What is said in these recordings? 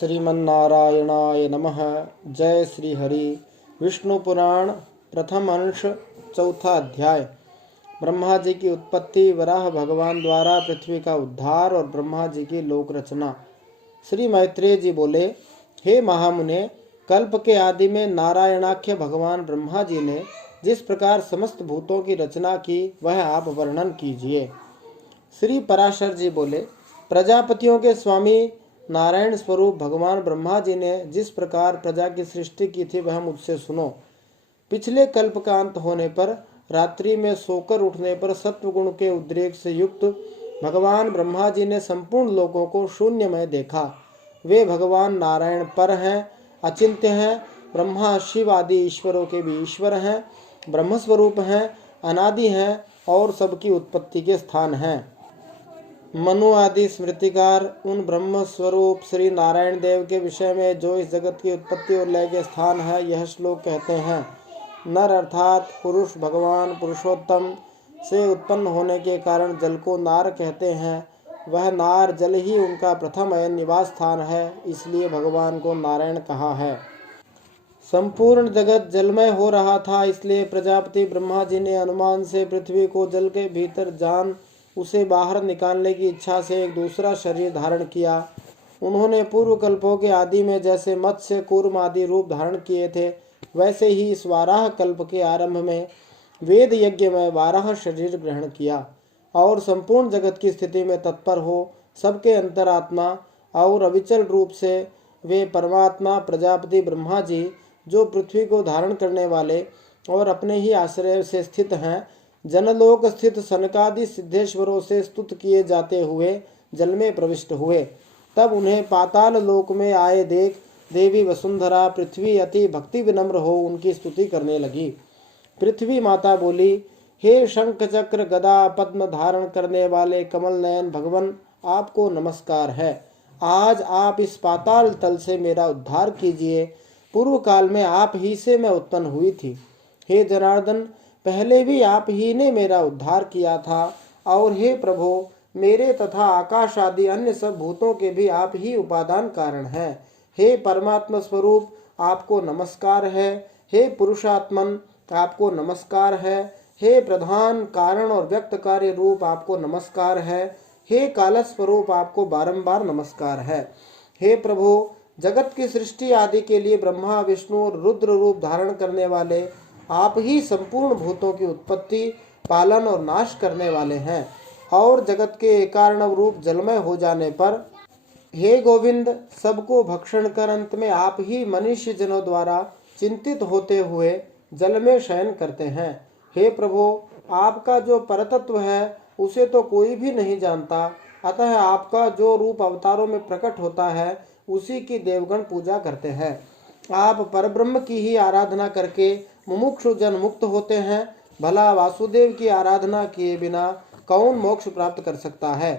श्रीमन्नारायणाय नमः। जय श्री हरि। विष्णु पुराण प्रथम अंश चौथा अध्याय। ब्रह्मा जी की उत्पत्ति, वराह भगवान द्वारा पृथ्वी का उद्धार और ब्रह्मा जी की लोक रचना। श्री मैत्रेय जी बोले, हे महामुने, कल्प के आदि में नारायणाख्य भगवान ब्रह्मा जी ने जिस प्रकार समस्त भूतों की रचना की वह आप वर्णन कीजिए। श्री पराशर जी बोले, प्रजापतियों के स्वामी नारायण स्वरूप भगवान ब्रह्मा जी ने जिस प्रकार प्रजा की सृष्टि की थी वह मुझसे सुनो। पिछले कल्प का अंत होने पर रात्रि में सोकर उठने पर सत्वगुण के उद्रेक से युक्त भगवान ब्रह्मा जी ने संपूर्ण लोकों को शून्य में देखा। वे भगवान नारायण पर हैं, अचिंत्य हैं, ब्रह्मा शिव आदि ईश्वरों के भी ईश्वर हैं, ब्रह्म स्वरूप हैं, अनादि हैं और सबकी उत्पत्ति के स्थान हैं। मनु आदि स्मृतिकार उन ब्रह्म स्वरूप श्री नारायण देव के विषय में जो इस जगत की उत्पत्ति और लय के स्थान है यह श्लोक कहते हैं। नर अर्थात पुरुष भगवान पुरुषोत्तम से उत्पन्न होने के कारण जल को नार कहते हैं। वह नार जल ही उनका प्रथम अयन निवास स्थान है, इसलिए भगवान को नारायण कहा है। संपूर्ण जगत जलमय हो रहा था, इसलिए प्रजापति ब्रह्मा जी ने अनुमान से पृथ्वी को जल के भीतर जान उसे बाहर निकालने की इच्छा से एक दूसरा शरीर धारण किया। उन्होंने पूर्व कल्पों के आदि में जैसे मत्स्य कूर्म आदि रूप धारण किए थे, वैसे ही इस वाराह कल्प के आरंभ में वेद यज्ञ में वाराह शरीर ग्रहण किया और संपूर्ण जगत की स्थिति में तत्पर हो सबके अंतरात्मा और अविचल रूप से वे परमात्मा प्रजापति ब्रह्मा जी जो पृथ्वी को धारण करने वाले और अपने ही आश्रय से स्थित हैं, जनलोक स्थित सनकादि सिद्धेश्वरों से स्तुत किए जाते हुए जल में प्रविष्ट हुए। तब उन्हें पाताल लोक में आए देख देवी वसुंधरा पृथ्वी अति भक्ति विनम्र हो उनकी स्तुति करने लगी। पृथ्वी माता बोली, हे शंख चक्र गदा पद्म धारण करने वाले कमल नयन भगवन, आपको नमस्कार है। आज आप इस पाताल तल से मेरा उद्धार कीजिए। पूर्व काल में आप ही से मैं उत्पन्न हुई थी। हे जनार्दन, पहले भी आप ही ने मेरा उद्धार किया था और हे प्रभो, मेरे तथा आकाश आदि अन्य सब भूतों के भी आप ही उपादान कारण हैं। हे परमात्मा स्वरूप, आपको नमस्कार है। हे पुरुषात्मन, आपको नमस्कार है। हे प्रधान कारण और व्यक्त कार्य रूप, आपको नमस्कार है। हे काल स्वरूप, आपको बारंबार नमस्कार है। हे प्रभो, जगत की सृष्टि आदि के लिए ब्रह्मा विष्णु और रुद्र रूप धारण करने वाले आप ही संपूर्ण भूतों की उत्पत्ति, पालन और नाश करने वाले हैं और जगत के कारण रूप जलमय हो जाने पर हे गोविंद, सबको भक्षण कर अंत में आप ही मनुष्य जनों द्वारा चिंतित होते हुए जल में शयन करते हैं। हे प्रभो, आपका जो परतत्व है उसे तो कोई भी नहीं जानता, अतः आपका जो रूप अवतारों में प्रकट होता है उसी की देवगण पूजा करते हैं। आप परब्रह्म की ही आराधना करके मुमुक्षु जन मुक्त होते हैं। भला वासुदेव की आराधना किए बिना कौन मोक्ष प्राप्त कर सकता है।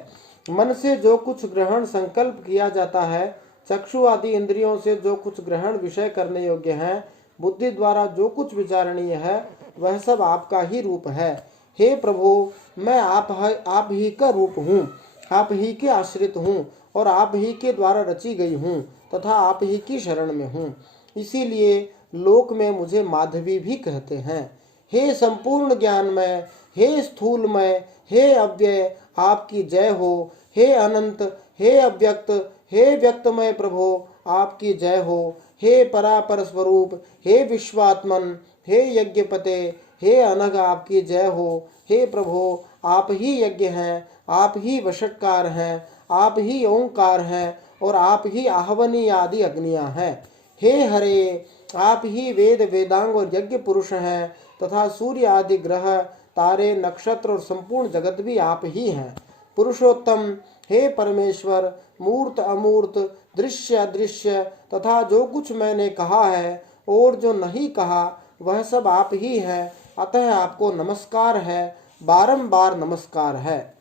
मन से जो कुछ ग्रहण संकल्प किया जाता है, चक्षु आदि इंद्रियों से जो कुछ ग्रहण विषय करने योग्य है, बुद्धि द्वारा जो कुछ विचारणीय है, वह सब आपका ही रूप है। हे प्रभु, मैं आप ही का रूप हूँ, आप ही के आश्रित हूँ और आप ही के द्वारा रची गई हूँ तथा आप ही की शरण में हूँ। इसीलिए लोक में मुझे माधवी भी कहते हैं। हे संपूर्ण ज्ञानमय, हे स्थूलमय, हे अव्यय, आपकी जय हो। हे अनंत, हे अव्यक्त, हे व्यक्तमय प्रभो, आपकी जय हो। हे परापर स्वरूप, हे विश्वात्मन, हे यज्ञपते, हे अनघ, आपकी जय हो। हे प्रभो, आप ही यज्ञ हैं, आप ही वशटकार हैं, आप ही ओंकार हैं और आप ही आहवनी आदि अग्नियां हैं। हे हरे, आप ही वेद वेदांग और यज्ञ पुरुष हैं तथा सूर्य आदि ग्रह तारे नक्षत्र और संपूर्ण जगत भी आप ही हैं। पुरुषोत्तम, हे परमेश्वर, मूर्त अमूर्त, दृश्य अदृश्य तथा जो कुछ मैंने कहा है और जो नहीं कहा वह सब आप ही हैं, अतः आपको नमस्कार है, बारंबार नमस्कार है।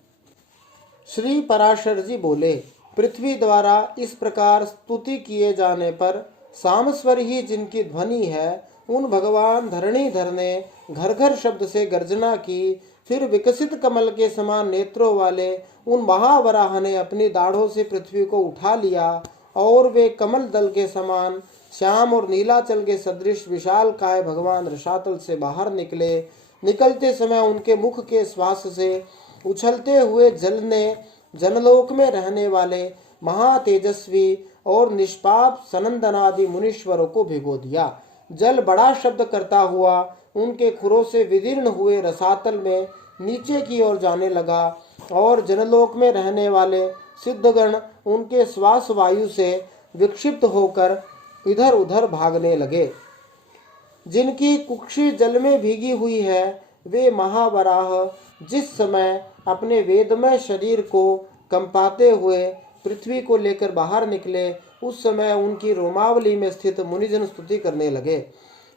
श्री पराशर जी बोले, पृथ्वी द्वारा इस प्रकार स्तुति किए जाने पर सामस्वर ही जिनकी ध्वनि है, उन भगवान धरणीधर ने घर घर शब्द से गर्जना की। फिर विकसित कमल के समान नेत्रों वाले उन महावराह ने अपनी दाढ़ों से पृथ्वी को उठा लिया और वे कमल दल के समान श्याम और नीलाचल के सदृश विशाल काय भगवान रसातल से बाहर निकले। निकलते समय उनके मुख के श्वास से उछलते हुए जल ने जनलोक में रहने वाले महातेजस्वी और निष्पाप सनंदनादि मुनीश्वरों को भिगो दिया। जल बड़ा शब्द करता हुआ उनके खुरों से विदीर्ण हुए रसातल में नीचे की ओर जाने लगा और जनलोक में रहने वाले सिद्धगण उनके श्वास वायु से विक्षिप्त होकर इधर उधर भागने लगे। जिनकी कुक्षी जल में भीगी हुई है वे महावराह जिस समय अपने वेदमय शरीर को कंपाते हुए पृथ्वी को लेकर बाहर निकले, उस समय उनकी रोमावली में स्थित मुनिजन स्तुति करने लगे।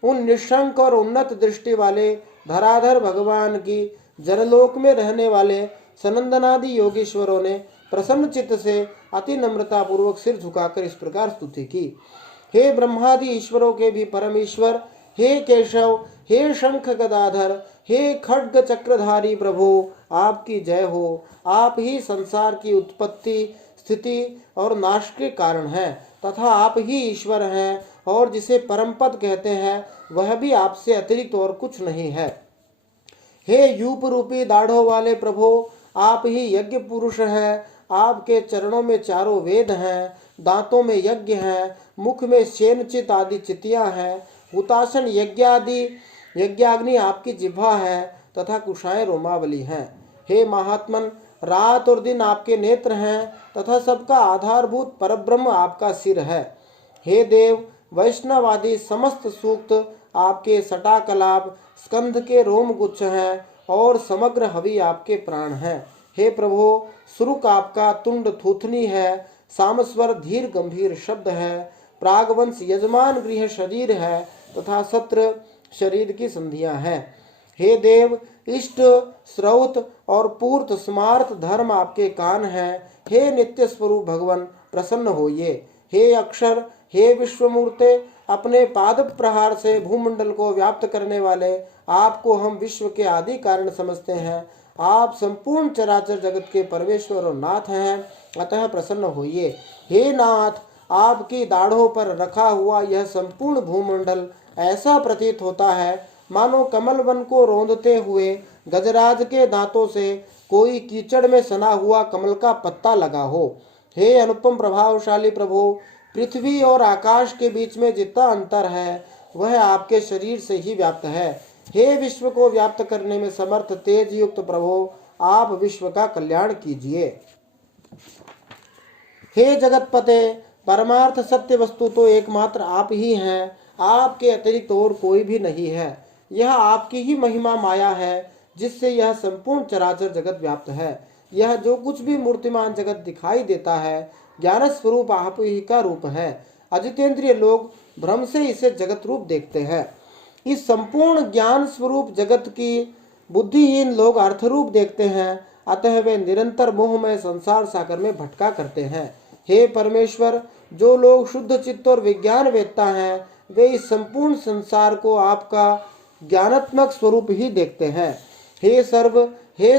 उन निशंक और उन्नत दृष्टि वाले धराधर भगवान की जनलोक में रहने वाले सनंदनादि योगीश्वरों ने प्रसन्न चित्त से अति नम्रता पूर्वक सिर झुकाकर इस प्रकार स्तुति की। हे ब्रह्मादि ईश्वरों के भी परमेश्वर, हे केशव, हे शंख गदाधर, हे खड्ग चक्रधारी प्रभु, आपकी जय हो। आप ही संसार की उत्पत्ति, स्थिति और नाश के कारण हैं तथा आप ही ईश्वर हैं, और जिसे परम पद कहते हैं वह भी आपसे अतिरिक्त और कुछ नहीं है। हे यूप रूपी दाढ़ों वाले प्रभु, आप ही यज्ञ पुरुष हैं। आपके चरणों में चारों वेद हैं, दांतों में यज्ञ हैं, मुख में शेनचित आदि चितियां हैं, हुतासन यज्ञाग्नि आपकी जिह्वा है तथा कुशाएं रोमावली हैं। हे महात्मन, रात और दिन आपके नेत्र हैं तथा सबका आधारभूत परब्रह्म आपका सिर है। हे देव, वैष्णव आदि समस्त सूक्त आपके सटाकलाप स्कंध के रोम गुच्छ हैं और समग्र हवि आपके प्राण हैं। हे प्रभु, सुरुक आपका तुंड थूथनी है, सामस्वर धीर गंभीर शब्द है, प्रागवंश यजमान गृह शरीर है तथा सत्र शरीर की संधियां हैं। हे देव, इष्ट श्रौत और पूर्त स्मार्त धर्म आपके कान हैं। हे नित्य स्वरूप भगवान, प्रसन्न होइए। हे अक्षर, हे विश्वमूर्ते, अपने पाद प्रहार से भूमंडल को व्याप्त करने वाले आपको हम विश्व के आदि कारण समझते हैं। आप संपूर्ण चराचर जगत के परमेश्वर और नाथ हैं, अतः प्रसन्न होइए। हे नाथ, आपकी दाढ़ों पर रखा हुआ यह संपूर्ण भूमंडल ऐसा प्रतीत होता है मानो कमल वन को रौंदते हुए गजराज के दांतों से कोई कीचड़ में सना हुआ कमल का पत्ता लगा हो। हे अनुपम प्रभावशाली प्रभु, पृथ्वी और आकाश के बीच में जितना अंतर है वह आपके शरीर से ही व्याप्त है। हे विश्व को व्याप्त करने में समर्थ तेज युक्त प्रभु, आप विश्व का कल्याण कीजिए। हे जगतपते, परमार्थ सत्य वस्तु तो एकमात्र आप ही हैं, आपके अतिरिक्त और कोई भी नहीं है। यह आपकी ही महिमा माया है जिससे यह संपूर्ण चराचर जगत व्याप्त है। यह जो कुछ भी मूर्तिमान जगत दिखाई देता है ज्ञान स्वरूप आप ही का रूप है। अजितेंद्रिय लोग भ्रम से इसे जगत रूप देखते हैं। इस संपूर्ण ज्ञान स्वरूप जगत की बुद्धिहीन लोग अर्थ रूप देखते हैं, अतः वे निरंतर मोहमय संसार सागर में भटका करते हैं। हे परमेश्वर, जो लोग शुद्ध चित्त और विज्ञान वेत्ता हैं वे इस संपूर्ण संसार को आपका ज्ञानात्मक स्वरूप ही देखते हैं। हे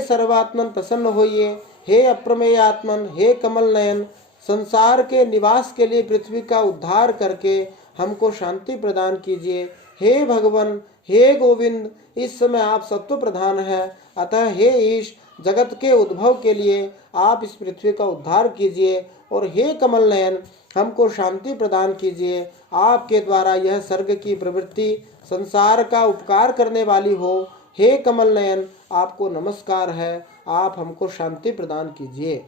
सर्वात्मन, प्रसन्न होइए। हे अप्रमेय आत्मन, हे कमल नयन, संसार के निवास के लिए पृथ्वी का उद्धार करके हमको शांति प्रदान कीजिए। हे भगवान, हे गोविंद, इस समय आप सत्व प्रधान हैं, अतः हे ईश, जगत के उद्भव के लिए आप इस पृथ्वी का उद्धार कीजिए। और हे कमल नयन, हमको शांति प्रदान कीजिए। आपके द्वारा यह सर्ग की प्रवृत्ति संसार का उपकार करने वाली हो। हे कमल नयन, आपको नमस्कार है, आप हमको शांति प्रदान कीजिए।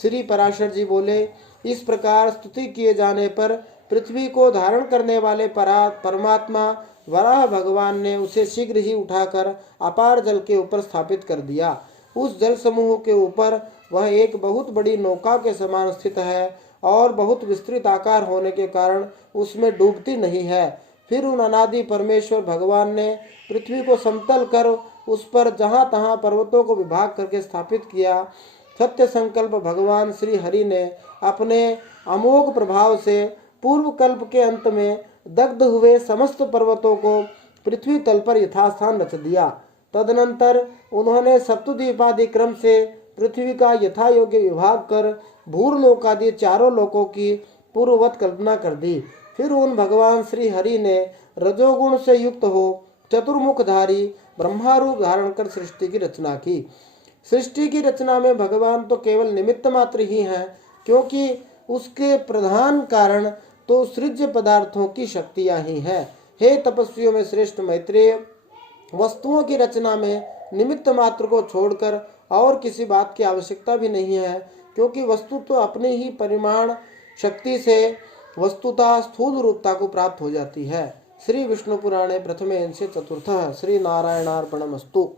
श्री पराशर जी बोले, इस प्रकार स्तुति किए जाने पर पृथ्वी को धारण करने वाले परमात्मा वराह भगवान ने उसे शीघ्र ही उठाकर अपार जल के ऊपर स्थापित कर दिया। उस जल समूह के ऊपर वह एक बहुत बड़ी नौका के समान स्थित है और बहुत विस्तृत आकार होने के कारण उसमें डूबती नहीं है। फिर उन अनादि परमेश्वर भगवान ने पृथ्वी को समतल कर उस पर जहाँ तहाँ पर्वतों को विभाग करके स्थापित किया। सत्य संकल्प भगवान श्री हरि ने अपने अमोघ प्रभाव से पूर्व कल्प के अंत में दग्ध हुए समस्त पर्वतों को पृथ्वी तल पर यथास्थान रच दिया। तदनंतर उन्होंने सप्तद्वीपादि क्रम से पृथ्वी का यथा योग्य विभाग कर भूरलोक आदि चारों लोकों की पूर्ववत कल्पना कर दी। फिर उन भगवान श्री हरि ने रजोगुण से युक्त हो चतुर्मुखधारी ब्रह्मारूप धारण कर सृष्टि की रचना की। सृष्टि की रचना में भगवान तो केवल निमित्त मात्र ही हैं, क्योंकि उसके प्रधान कारण तो सृज्य पदार्थों की शक्तियां ही हैं। हे तपस्वियों में श्रेष्ठ मैत्रेय, वस्तुओं की रचना में निमित्त मात्र को छोड़कर और किसी बात की आवश्यकता भी नहीं है, क्योंकि वस्तु तो अपने ही परिमाण शक्ति से वस्तुतः स्थूल रूपता को प्राप्त हो जाती है। श्री विष्णु पुराणे प्रथमे अंशे चतुर्थः। श्री नारायणार्पणमस्तु।